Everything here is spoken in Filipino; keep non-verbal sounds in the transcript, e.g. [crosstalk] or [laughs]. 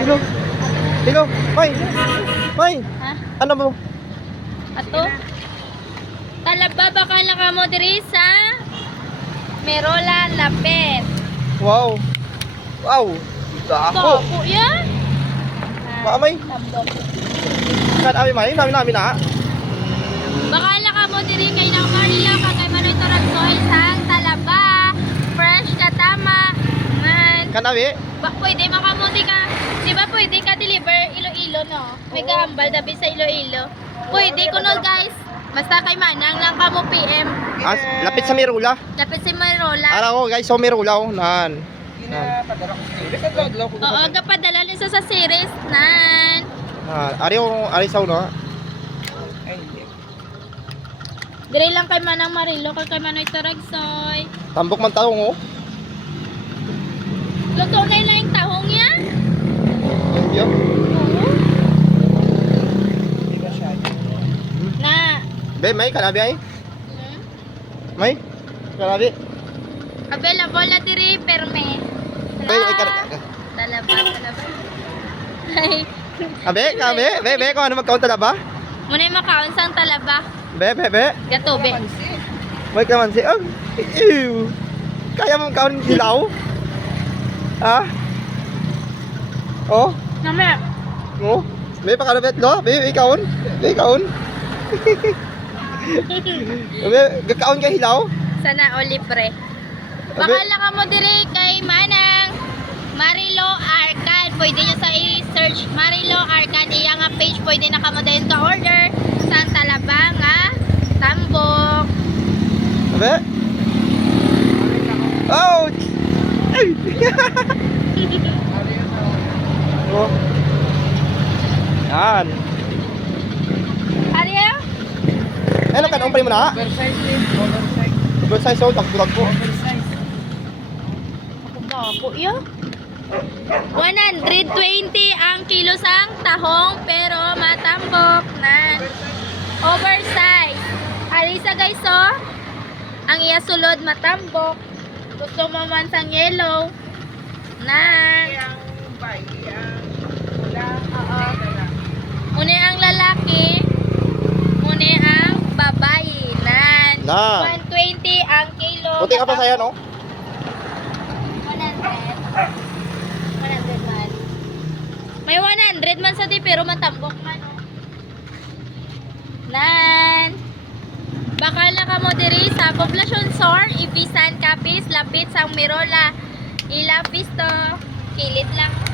Hello. Hello. May. May. Ha? Ano mo? Ato? Talaba baka naka mo diri sa Merola Lapet. Wow. Wow. Dako. Ako yan. Baka may. Tambok. Kan ami may. Nami namin na. Baka naka mo diri kay nang Marila ka kay Manoy Taransoy sang Talaba. Fresh katama. Man. Kan ami. Ba, pwede makamuti ka. Di ba pwede ka deliver Iloilo, no? May gahambal dabi sa Iloilo. Pwede ko no, guys. Basta kay Manang lang ka mo PM. Ah, lapit sa Mirula. Lapit si Marola. Ara ko guys, so Mirula oh. Nan. Nan. Oo, gapadala niya sa series nan. Nan. Ari ko, ari sa uno. Dire lang kay Manang Marilo, kay kay Manoy Taragsoy. Tambok man taong oh. Luto na lang yung tahong Oo. Na. Be, may kanabi ay. Hmm? May. Kanabi. Available na diri perme. Be, ay kanabi. Talaba, talaba. Ay, Abe, kabe. Be, be, kung ano magkaunta na ba? muna yung makaon sang talaba. Be, be, be. Gatobe. May kaman si. Oh. Ew. Kaya mo kaon hilaw? Ha? Oh. Namaya. Oh. Be, pakalabit lo. Be, be, kaon. Be, kaon. [laughs] Be, gakaon ka hilaw? Sana o libre. Bahala ka mo diri kay Manang Marilo Arcan. Pwede nyo sa i-search Marilo Arcan. Iya nga page pwede na kamo din ka order sa talaba nga tambok. Abe? Ouch! Ay! [laughs] [laughs] Yan. Ariel? Ano ka nung mo na? Oversize din. Oversize. Oversize oh, tagbulag po. Oversize. Ako gapo yun. 120 ang kilo sang tahong pero matambok na oversize. Arisa guys oh. Ang iya sulod matambok. Gusto mo man sang yellow. Na. Ang bay, ang wala. Oo. Muna ang lalaki. Muna ang babae. Na. 120 ang kilo. Puti ka pa sa'yo, no? 100. 100 man. May 100 man sa di pero matambok man. Oh. Nan. Bakal na kamo diri sa Poblacion Sor, Ibisan, Capiz, Lapit, Sang Mirola, Ilapis to. Kilit lang.